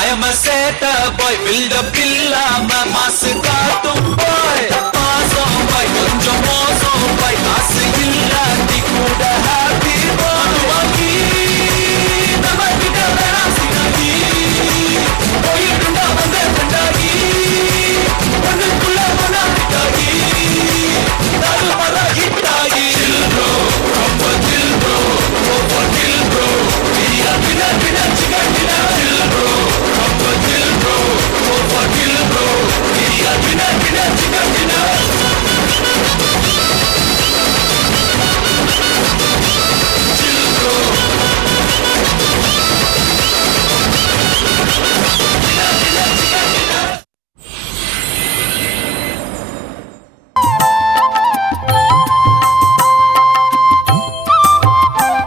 I am a setter boy, build up இல்லாம மாசு காட்டும் boy. மாசம் boy, கொஞ்சம் மோசம் boy, காசு இல்லாட்டி கூட happy boy. வாங்கி நம்ம கிட்ட வேணாம் சினாகி, போயிட்டுண்டா வந்த கண்டாகி, ஒண்ணுக்குள்ள ஒண்ணா கிட்டாகி, நாலு மர ஹிட்டாகி. Chill bro, ரொம்ப chill bro, over chill bro, வீரா பின்ன பின்ன சின்ன சின்ன. Chill bro, ரொம்ப chill bro, over chill bro, வீரா பின்ன பின்ன சின்ன சின்ன.